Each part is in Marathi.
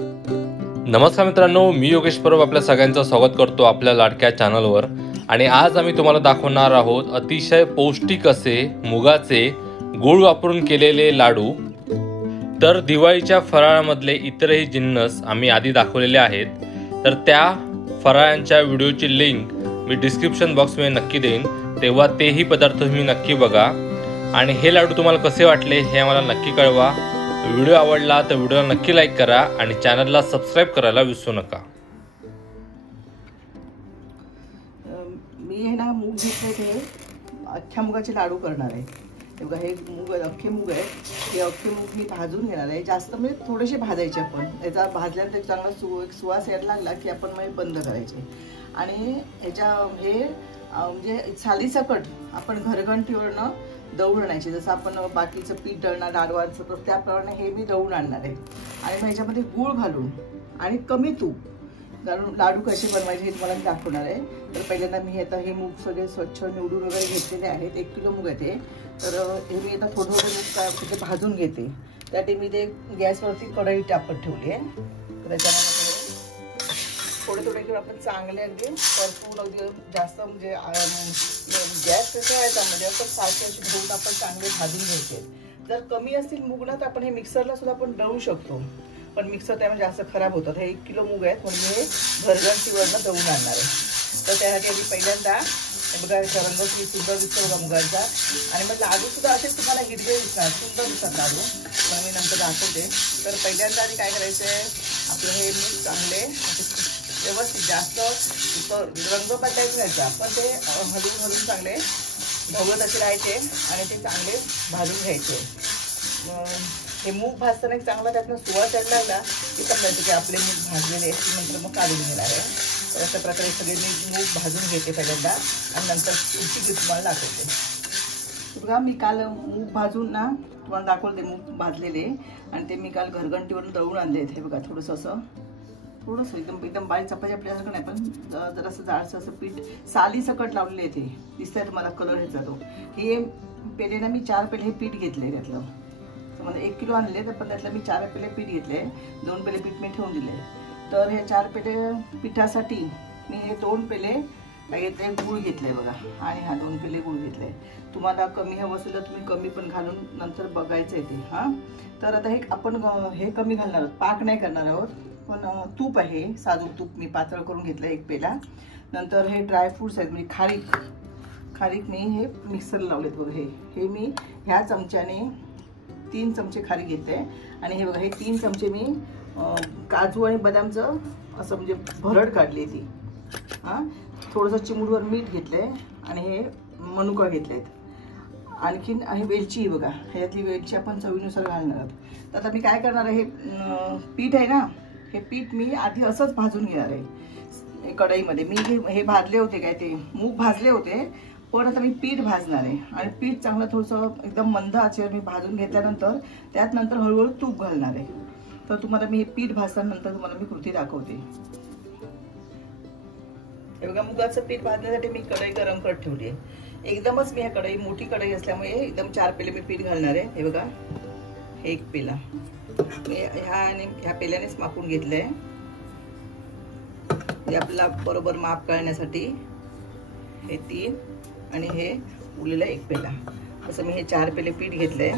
नमस्कार मित्रांनो, मी योगेश परब आपल्या सगळ्यांचं स्वागत करतो आपल्या लाडक्या चॅनलवर। आणि आज आम्ही तुम्हाला दाखवणार आहोत अतिशय पौष्टिक असे मुगाचे गूळ वापरून केलेले लाडू। तर दिवाळीच्या फराळामधले इतरही जिन्नस आम्ही आधी दाखवलेले आहेत, तर त्या फराळांच्या व्हिडिओची लिंक मी डिस्क्रिप्शन बॉक्समध्ये नक्की देईन, तेव्हा तेही पदार्थ तुम्ही नक्की बघा। आणि हे लाडू तुम्हाला कसे वाटले हे आम्हाला नक्की कळवा। व्हिडिओ आवडला तर व्हिडिओला नक्की लाईक करा आणि चॅनलला सबस्क्राइब करायला विसरू नका। मी हे ना मूग घेतले, ते अख्ख्या मुगाचे लाडू करणार आहे। बघा, हे मूग अख्खे मूग आहे, हे अख्खे मूग मी भाजून घेणार आहे। जास्त म्हणजे थोडेसे भाजायचे आपण, याचा भाजल्यानंतर चांगला सुवास यायला लागला की आपण मग बंद करायचे। आणि ह्याच्या हे म्हणजे सालीसकट आपण घरघंटीवरनं दळून आणायचे, जसं आपण बाकीचं पीठ दळणार लाडवांचं तर त्याप्रमाणे हे मी दळून आणणार आहे। आणि मग ह्याच्यामध्ये गूळ घालून आणि कमी तूप घालून लाडू कसे बनवायचे हे तुम्हाला मी दाखवणार आहे। तर पहिल्यांदा मी आता हे मूग सगळे स्वच्छ निवडून वगैरे घेतलेले आहेत। 1 किलो मूग आहे ते, तर हे मी आता थोडं थोडं मूग भाजून घेते। त्यासाठी मी ते गॅसवरती कढई टाकत ठेवली आहे। तर त्याच्यामध्ये थोडे थोडे घेऊन आपण चांगले अगदी परतून अगदी जास्त म्हणजे गॅस कसं आहे त्यामध्ये आपण सारखे असे धुवून आपण चांगले भाजून घ्यायचे। जर कमी असतील मूग ना तर आपण हे मिक्सरला सुद्धा आपण दळू शकतो, पण मिक्सर त्यामध्ये जास्त खराब होतात। हे 1 किलो मूग आहेत म्हणजे हे घरघंटीवरनं दळून आणणार आहे। तर त्यासाठी आधी पहिल्यांदा बघा रंग किती सुंदर दिसतो बघा मुगाचा। आणि मग लाडू सुद्धा असेच तुम्हाला हिरवे दिसतात, सुंदर दिसतात लाडू, मग मी नंतर दाखवते। तर पहिल्यांदा आधी काय करायचं आहे, आपलं हे मूग चांगले व्यवस्थित जास्त रंग बदलायचा घ्यायचा, पण ते हलवून चांगले ढवळत असे राहायचे आणि ते चांगले भाजून घ्यायचे। हे मूग भाजताना चांगला त्यातनं सुवास यायला लागला की समजायचं की आपले मूग भाजलेले नंतर मग काढून घेणार आहे। तर अशा प्रकारे सगळे मी मूग भाजून घेते पहिल्यांदा आणि नंतर पुढची टिप तुम्हाला दाखवते। बघा, मी काल मूग भाजून ना तुम्हाला दाखवते, मूग भाजलेले आणि ते मी काल घरघंटीवरून दळून आणले। हे बघा थोडंसं असं थोडंसं एकदम बारीक चपाती आपल्यासारखं नाही, पण जरासं जाडसं असं पीठ साली सकट लावलेले ते दिसतंय तुम्हाला, कलर ह्याचा तो। हे पेले ना मी 4 पेले हे पीठ घेतले त्यातलं, समजा 1 किलो आणले तर पण त्यातलं मी 4 पेले पीठ घेतले, 2 पेले पीठ मी ठेवून दिले। तर हे 4 पेले पिठासाठी मी हे 2 पेले काय घेतले, गूळ घेतले बघा, आणि हा 2 पेले गूळ घेतले। तुम्हाला कमी हवं असेल तर तुम्ही कमी पण घालून नंतर बघायचं आहे ते। हां, तर आता हे आपण हे कमी घालणार आहोत, पाक नाही करणार आहोत, पण तूप आहे, साजूक तूप मी पातळ करून घेतलं 1 पेला। नंतर हे ड्रायफ्रूट्स आहेत, म्हणजे खारीक मी हे मिक्सरला लावलेत बघा। हे मी ह्या चमच्याने 3 चमचे खारीक घेते। आणि हे बघा, हे 3 चमचे मी काजू आणि बदामचं असं म्हणजे भरड काढली ती। हां, थोडंसं चिमूटभर मीठ घेतलंय आणि हे मनुका घेतलेत। आणखीन आहे वेलची बघा, ह्यातली वेलची आपण चवीनुसार घालणार आहोत। तर आता मी काय करणार आहे, हे पीठ आहे ना, हे पीठ मी आधी असंच भाजून घेणार आहे कढईमध्ये। मी हे भाजले होते, काय ते मूग भाजले होते, पण आता मी पीठ भाजणार आहे। आणि पीठ चांगलं थोडंसं एकदम मंद आचेवर मी भाजून घेतल्यानंतर त्यात नंतर हळूहळू तूप घालणार आहे। तर तुम्हाला मी हे पीठ भाजल्यानंतर तुम्हाला मी कृती दाखवते। हे बघा, मुगाचं पीठ भाजण्यासाठी मी कढई गरम करत ठेवली आहे। एकदमच मी ह्या कढई मोठी कढई असल्यामुळे एकदम 4 पेले मी पीठ घालणार आहे। हे बघा, हे 1 पेला मी ह्या पेल्यानेच मापून घेतलंय, हे आपल्याला बरोबर माप कळण्यासाठी। हे 3 आणि हे उरलेलं 1 पेला, असं मी हे 4 पेले पीठ घेतलंय।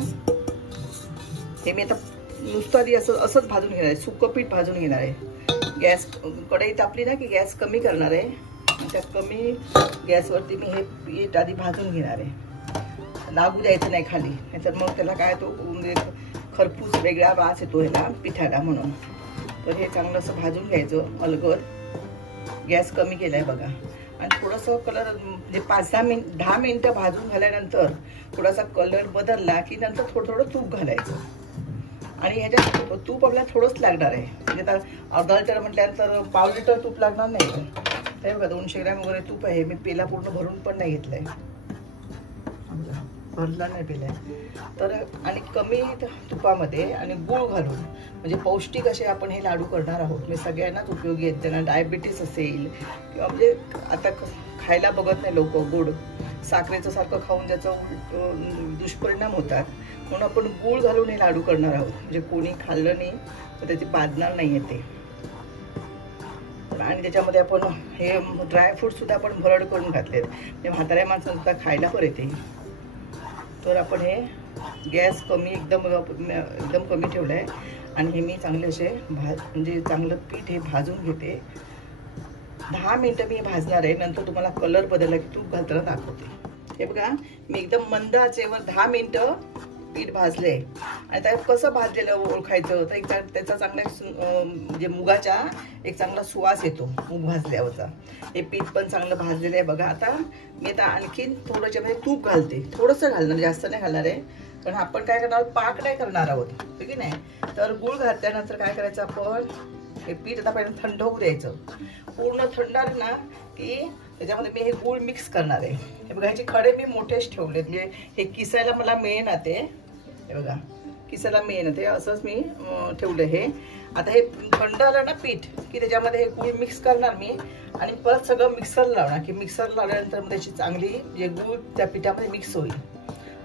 हे मी आता नुसतं आधी असंच भाजून घेणार आहे, सुकं पीठ भाजून घेणार आहे। गॅस कढई तापली ना की गॅस कमी करणार आहे, त्या कमी गॅसवरती मी हे पीठ आधी भाजून घेणार आहे। लागू द्यायचं नाही खाली, नाहीतर मग त्याला काय तो खरपूस वेगळा वास येतो ह्याला पिठाला, म्हणून। तर हे चांगलं असं भाजून घ्यायचं अलगद, गॅस कमी केलाय बघा। आणि थोडंसं कलर म्हणजे 10 मिनिटं भाजून झाल्यानंतर थोडासा कलर बदलला की नंतर थोडं तूप घालायचं। आणि ह्याच्यात तूप आपल्याला थोडंच लागणार आहे, म्हणजे आता अर्धा लिटर म्हटल्यानंतर पाव लिटर तूप लागणार नाही। तर बघा 200 ग्रॅम वगैरे तूप आहे, मी पेला पूर्ण भरून पण नाही घेतलंय, भरला नाही पेला। तर आणि कमी तुपामध्ये आणि गूळ घालून म्हणजे पौष्टिक असे आपण हे लाडू करणार आहोत। मी सगळ्यांनाच उपयोगी आहेत, ज्यांना डायबिटीस असेल किंवा म्हणजे आता खायला बघत नाही लोक गोड, साखरेचं सारखं खाऊन त्याचा दुष्परिणाम होतात. म्हणून आपण गूळ घालून हे लाडू करणार आहोत. म्हणजे कोणी खाल्लं नाही तर त्याची बाधणार नाही येते. आणि त्याच्यामध्ये आपण हे ड्रायफ्रूट सुद्धा आपण भरड करून घातलेत, म्हणजे म्हाताऱ्या माणसांना सुद्धा खायला पण येते. तर आपण हे गॅस कमी एकदम कमी ठेवलं आहे आणि हे मी चांगले असे म्हणजे चांगलं पीठ हे भाजून घेते. 10 मिनिटं मी भाजणार आहे. नंतर तुम्हाला कलर बदलला की तूप घालताना दाखवते. हे बघा, मी एकदम मंद आचेवर 10 मिनिटं पीठ भाजले. आणि त्यात कसं भाजलेलं ओळखायचं तर एक त्याचा चांगला म्हणजे मुगाचा एक चांगला सुवास येतो मूग भाजल्यावरचा. हे पीठ पण चांगलं भाजलेलं आहे बघा. आता मी आता आणखीन थोडंच्यामध्ये तूप घालते. थोडंसं घालणार, जास्त नाही घालणार आहे, कारण आपण काय करणार, पाक नाही करणार आहोत, ठीक आहे नाही. तर गूळ घातल्यानंतर काय करायचं, आपण हे पीठ आता पहिल्यांदा थंड होऊ द्यायचं. पूर्ण थंड आलं ना की त्याच्यामध्ये मी हे गूळ मिक्स करणार आहे. हे बघा, ह्याचे खडे मी मोठेच ठेवलेत, म्हणजे हे किसायला मला मिळेना ते. हे बघा, किसायला मिळेना ते, असंच मी ठेवलं हे. आता हे थंड आलं ना पीठ की त्याच्यामध्ये हे गूळ मिक्स करणार मी आणि परत सगळं मिक्सरला लावणार. की मिक्सर लावल्यानंतर मग त्याची चांगली जे गूळ त्या पिठामध्ये मिक्स होईल.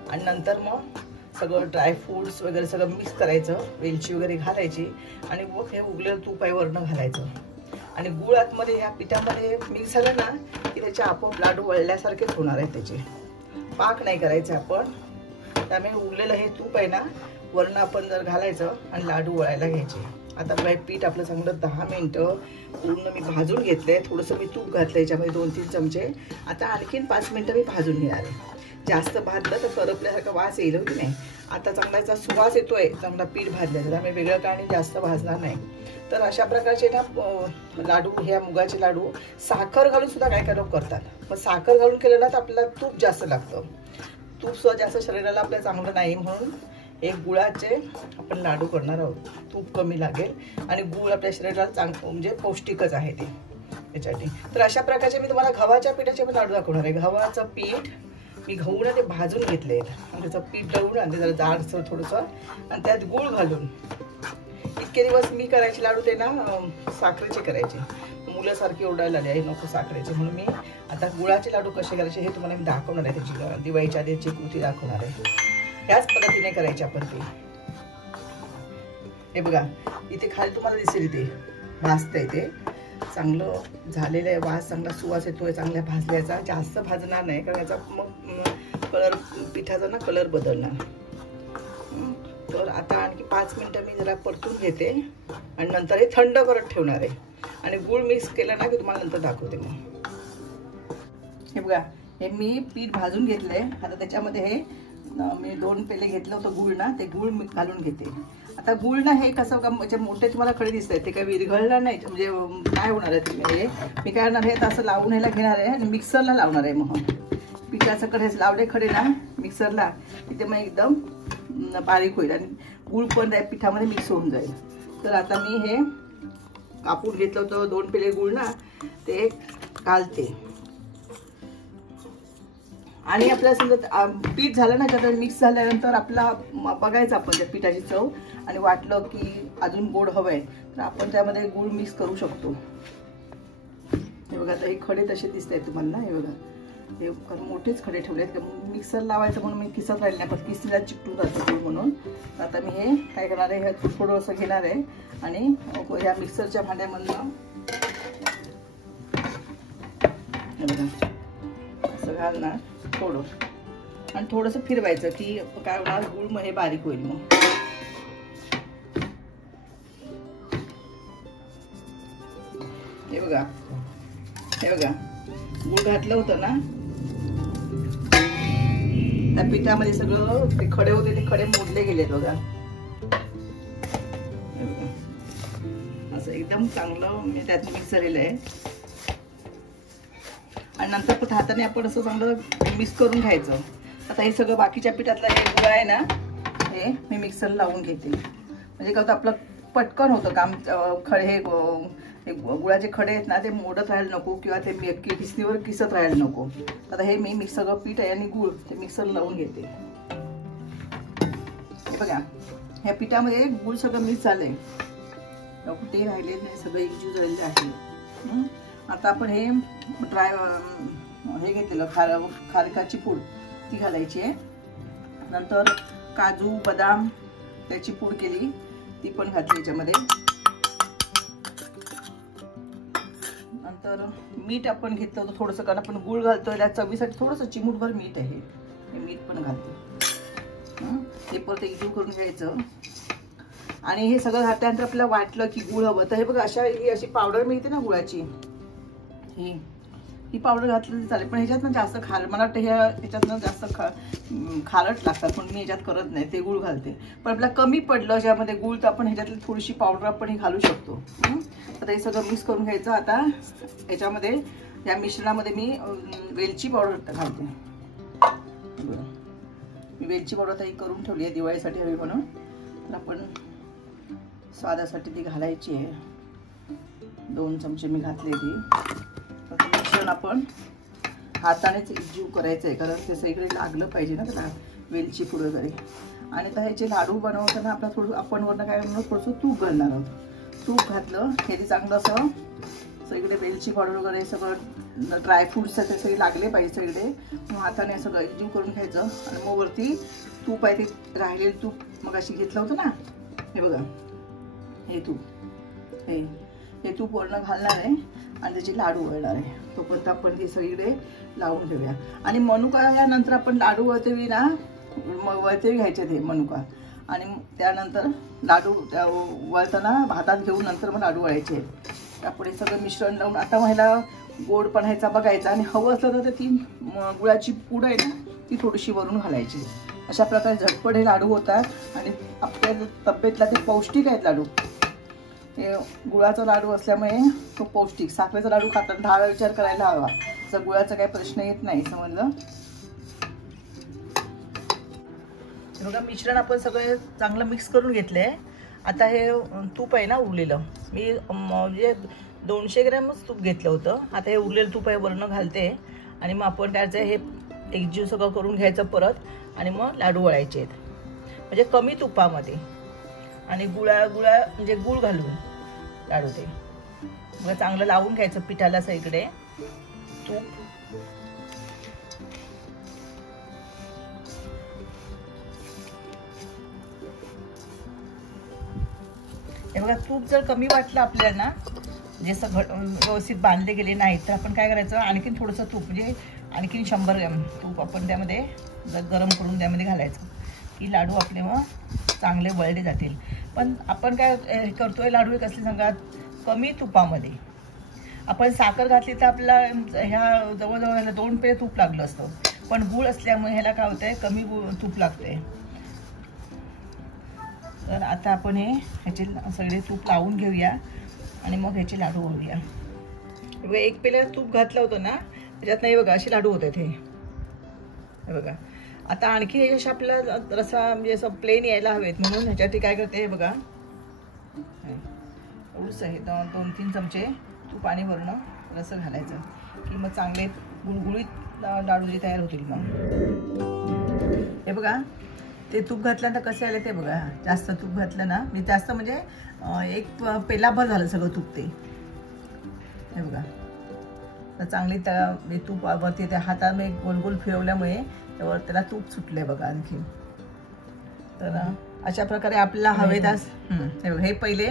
आणि नंतर मग सगळं ड्रायफ्रूट्स वगैरे सगळं मिक्स करायचं, वेलची वगैरे घालायची आणि मग हे उगलेलं तूप आहे वरनं घालायचं. आणि गूळ आतमध्ये ह्या पिठामध्ये मिक्स झालं ना की त्याचे आपोआप लाडू वळल्यासारखेच होणार आहेत. त्याचे पाक नाही करायचे आपण. त्यामुळे उरलेलं हे तूप आहे ना वरनं आपण जर घालायचं आणि लाडू वळायला घ्यायचे. आता बघा, पीठ आपलं चांगलं 10 मिनिटं पूर्ण मी भाजून घेतलंय. थोडंसं मी तूप घातलं याच्यामध्ये 2-3 चमचे. आता आणखीन 5 मिनिटं मी भाजून घेणार आहे. जास्त भाजलं तर करपल्यासारखा वास येईल की नाही. आता चांगलाचा सुवास येतोय चांगला पीठ भाजल्याचा, त्यामुळे वेगळं काही जास्त भाजणार नाही. तर अशा प्रकारचे ना लाडू, ह्या मुगाचे लाडू साखर घालून सुद्धा काय लोक करतात. पण साखर घालून केलं ना तर आपल्याला तूप जास्त लागतं. तूप सुद्धा जास्त शरीराला आपल्याला चांगलं नाही, म्हणून हे गुळाचे आपण लाडू करणार आहोत. तूप कमी लागेल आणि गुळ आपल्या शरीराला चांगलं म्हणजे पौष्टिकच आहे ते त्याच्यासाठी. तर अशा प्रकारचे मी तुम्हाला गव्हाच्या पिठाचे पण लाडू दाखवणार आहे. गव्हाचं पीठ मी गहू ना ते भाजून घेतले आणि त्याचं पीठ दळून आणि जरा जाडसर थोडंसं आणि त्यात गूळ घालून. इतके दिवस मी करायचे लाडू ते ना साखरेचे करायचे. मुलं सारखी ओरडायला लागली, नको साखरेचे, म्हणून मी आता गुळाचे लाडू कसे करायचे हे तुम्हाला मी दाखवणार आहे. त्याची दिवाळीच्या आधीची कृती दाखवणार आहे. ह्याच पद्धतीने करायचे आपण ते. हे बघा, इथे खाली तुम्हाला दिसेल इथे भाजतंय ते चांगलं झालेलं आहे. वास चांगला सुवास येतोय चांगल्या भाजल्याचा. जास्त भाजणार नाही कारण याचा मग कलर, पिठाचा ना कलर बदलणार. तर आता आणखी 5 मिनिटं मी जरा परतून घेते आणि नंतर हे थंड करत ठेवणार आहे. आणि गूळ मिक्स केला ना की तुम्हाला नंतर दाखवते मग. हे बघा, हे मी पीठ भाजून घेतलंय. आता त्याच्यामध्ये हे मी 2 पेले घेतलं होतं गूळ ना, ते गूळ मी घालून घेते. आता गूळ ना हे कसं का म्हणजे मोठे तुम्हाला खडे दिसत आहेत, ते काही विरघळणार नाही, म्हणजे काय होणार आहे तुम्ही हे मी काय करणार, हे असं लावून ह्याला घेणार आहे आणि मिक्सरला लावणार आहे. मग पिठाचं कडे लावले खडे ना मिक्सरला, तिथे मग एकदम बारीक होईल आणि गूळ पण त्या पिठामध्ये मिक्स होऊन जाईल. तर आता मी हे कापून घेतलं होतं 2 पेले गूळ ना, ते घालते. आणि आपल्याला समजा पीठ झालं ना त्यात मिक्स झाल्यानंतर आपला बघायचं आपण त्या पिठाची चव, आणि वाटलं की अजून गोड हवंय तर आपण त्यामध्ये गूळ मिक्स करू शकतो. हे बघा, आता हे खडे तसे दिसत आहेत तुम्हाला ना. हे बघा, हे मोठेच खडे ठेवले आहेत. मिक्सर लावायचं म्हणून मी किसत राहिले नाही, पण किसला चिकटून जातो म्हणून. आता मी हे काय करणार आहे, हे थोडंसं घेणार आहे आणि ह्या मिक्सरच्या भांड्यामधनं हे बघा असं घालणार थोडं आणि थोडंसं फिरवायचं की काय होणार, गूळ मग हे बारीक होईल. मग हे बघा, हे बघा, गूळ घातलं होतं ना त्या पिठामध्ये, सगळं ते खडे होते ते खडे मोडले गेले बघा. असं एकदम चांगलं मी त्यात मिक्स झालेलं आहे. आणि नंतर पण हाताने आपण असं चांगलं मिक्स करून घ्यायचं. आता हे सगळं बाकीच्या पिठातलं हे गुळ आहे ना, हे मी मिक्सरला लावून घेते. म्हणजे कसं आपलं पटकन होतं काम. हे गुळाचे खडे आहेत ना, ते मोडत राहायला नको किंवा ते किसणीवर किसत राहायला नको. आता हे मी सगळं पीठ आहे आणि गुळ ते मिक्सरला लावून घेते. हे बघा, ह्या पिठामध्ये गुळ सगळं मिक्स झालंय, कुठेही राहिले नाही, सगळं एकजीव झालेलं आहे. आता आपण हे हे घेतलेलं खारकाची पूड ती घालायची आहे. नंतर काजू बदाम त्याची पूड केली ती पण घातली याच्यामध्ये. नंतर मीठ आपण घेतलं होतं थोडंसं, कारण आपण गूळ घालतोय त्या चवीसाठी थोडंसं चिमूटभर मीठ आहे, हे मीठ पण घालते. हे परत एकजीव करून घ्यायचं. आणि हे सगळं घातल्यानंतर आपल्याला वाटलं की गुळ हवं तर हे बघा ही अशी पावडर मिळते ना गुळाची, ही पावडर घातली तर चालेल. पण ह्याच्यात जास्त मला वाटतं ह्याच्यातनं जास्त खारट लागतात पण मी ह्याच्यात करत नाही, ते गुळ घालते. पण आपल्याला कमी पडलं ज्यामध्ये गुळ तर आपण ह्याच्यातली थोडीशी पावडर आपण ही घालू शकतो. तर हे सगळं मिक्स करून घ्यायचं. आता याच्यामध्ये या मिश्रणामध्ये मी वेलची पावडर घालते. मी वेलची पावडर आता ही करून ठेवली आहे दिवाळीसाठी हवी म्हणून, तर आपण स्वादासाठी ती घालायची आहे. 2 चमचे मी घातले ती. तर मिश्रण आपण हातानेच एकजीव करायचं आहे, कारण ते सगळीकडे लागलं पाहिजे ना त्याला वेलची पूड वगैरे. आणि तर ह्याचे लाडू बनवताना आपला आपण वरनं काय म्हणून थोडंसं तूप घालणार आहोत. तूप घातलं हे चांगलं असं सगळीकडे वेलची पावडर वगैरे सगळं ड्रायफ्रूट्स ते सगळे लागले पाहिजे सगळीकडे. मग हाताने सगळं एकजीव करून घ्यायचं. आणि मग वरती तूप आहे ते राहिलेलं तूप मग अशी घेतलं होतं ना, हे बघा हे तूप, हे तूप वरनं घालणार आहे आणि त्याचे लाडू वळणार आहे. तोपर्यंत आपण ते सगळीकडे लावून घेऊया. आणि मनुका यानंतर आपण लाडू वळतेवी ना, वळतेवी घ्यायचे ते मनुका. आणि त्यानंतर लाडू वळताना हातात घेऊन नंतर मग लाडू वळायचे. आपण हे सगळं मिश्रण लावून आता ह्याला गोड पण ह्याचा बघायचा. आणि हवं असलं तर ती गुळाची पूड आहे ना ती थोडीशी वरून घालायची. अशा प्रकारे झटपट हे लाडू होतात आणि आपल्या तब्येतला ते पौष्टिक आहेत लाडू. हे गुळाचा लाडू असल्यामुळे तो पौष्टिक. साखरेचा लाडू खाताना 10 वेळा विचार करायला हवा. तर गुळाचा काही प्रश्न येत नाही, समजलं. बघा मिश्रण आपण सगळं चांगलं मिक्स करून घेतलंय. आता हे तूप आहे ना उरलेलं, मी म्हणजे 200 ग्रॅमच तूप घेतलं होतं. आता हे उरलेलं तूप आहे वरनं घालते. आणि मग आपण त्याचं हे एकजीव सगळं करून घ्यायचं परत. आणि मग लाडू वळायचे आहेत म्हणजे कमी तुपामध्ये. आणि म्हणजे गुळ घालून लाडू ते मग चांगलं लावून घ्यायचं पिठाला सगळीकडे तूप. हे बघा तूप जर कमी वाटलं आपल्याला ना, जे सगळं व्यवस्थित बांधले गेले नाहीत तर आपण काय करायचं, आणखीन थोडंसं तूप म्हणजे आणखीन 100 ग्रॅम तूप आपण त्यामध्ये गरम करून त्यामध्ये घालायचं की लाडू आपले मग चांगले वळले जातील. पण आपण काय करतोय लाडू हे कसले सांगा, कमी तुपामध्ये. आपण साखर घातली तर आपल्याला ह्या जवळजवळ 2 पेले तूप लागलं असतं. पण गूळ असल्यामुळे ह्याला काय होतंय कमी तूप लागतंय. तर आता आपण ह्याचे सगळे तूप लावून घेऊया आणि मग ह्याचे लाडू वळूया. बघा 1 पेला तूप घातलं होतं ना त्याच्यात नाही बघा असे लाडू होत आहेत हे बघा. आता आणखी हे आपल्याला रसा म्हणजे असं प्लेन यायला हवेत म्हणून ह्याच्यासाठी काय करते हे बघा एवढंच आहे 2-3 चमचे तूप आणि वरण रस घालायचं की मग चांगले गुळगुळीत लाडू जे तयार होतील. मग हे बघा ते तूप घातल्यानंतर कसे आले ते बघा. जास्त तूप घातलं ना, मी जास्त म्हणजे 1 पेलाभर झालं सगळं तूप ते. हे बघा तर चांगली त्या तूपावरती त्या हाताने गोल गोल फिरवल्यामुळे त्यावर त्याला तूप सुटलंय बघा आणखी. तर अशा प्रकारे आपल्याला हवे तास हे पहिले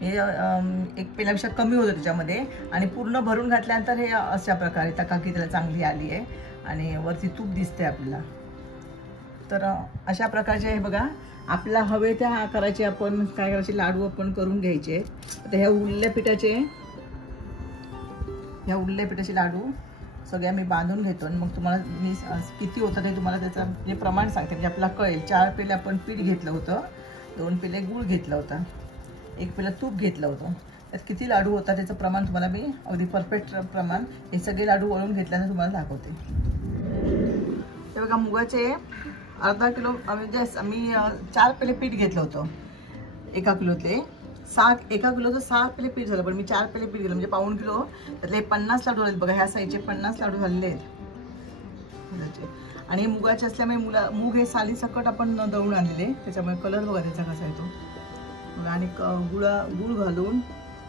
हे 1 पेल्यापेक्षा कमी होतं त्याच्यामध्ये. आणि पूर्ण भरून घातल्यानंतर हे अशा प्रकारे तकाकी त्याला चांगली आली आहे आणि वरती तूप दिसते आपल्याला. तर अशा प्रकारचे हे बघा आपल्याला हवे त्या आकाराचे आपण काय करायचे लाडू आपण करून घ्यायचे. आता ह्या उरलेल्या पिठाचे लाडू सगळ्या मी बांधून घेतो आणि मग तुम्हाला मी किती होतं ते तुम्हाला त्याचं म्हणजे प्रमाण सांगते म्हणजे आपल्याला कळेल. 4 पेले आपण पीठ घेतलं होतं, 2 पेले गूळ घेतला होता, 1 पेला तूप घेतलं होतं. त्यात किती लाडू होता त्याचं प्रमाण तुम्हाला मी अगदी परफेक्ट प्रमाण हे सगळे लाडू वळून घेतल्यानं तुम्हाला दाखवते. हे बघा मुगाचे अर्धा किलो म्हणजे मी 4 पेले पीठ घेतलं होतं 1 किलोतले. 1 किलोचं 6 पेले पीठ झालं पण मी 4 पेले पीठ घेतलं म्हणजे पाऊण किलो त्यातले 50 लाडू झाले बघा. ह्या साईजचे 50 लाडू झालेले आहेत. आणि मुगाचे असल्यामुळे मूग हे साली सकट आपण दळून आणलेले त्याच्यामुळे कलर बघा त्याचा कसा येतो. आणि गुळ घालून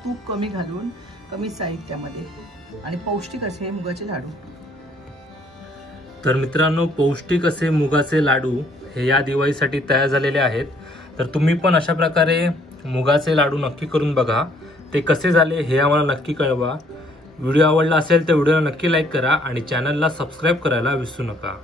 तूप कमी घालून कमी साहित्यामध्ये आणि पौष्टिक असे हे मुगाचे लाडू. तर मित्रांनो, पौष्टिक असे मुगाचे लाडू हे या दिवाळीसाठी तयार झालेले आहेत. तर तुम्ही पण अशा प्रकारे मुगाचे लाडू नक्की करून बघा. ते कसे झाले हे आम्हाला नक्की कळवा. व्हिडिओ आवडला असेल तर व्हिडिओला नक्की लाईक करा आणि चॅनलला सबस्क्राईब करायला विसरू नका.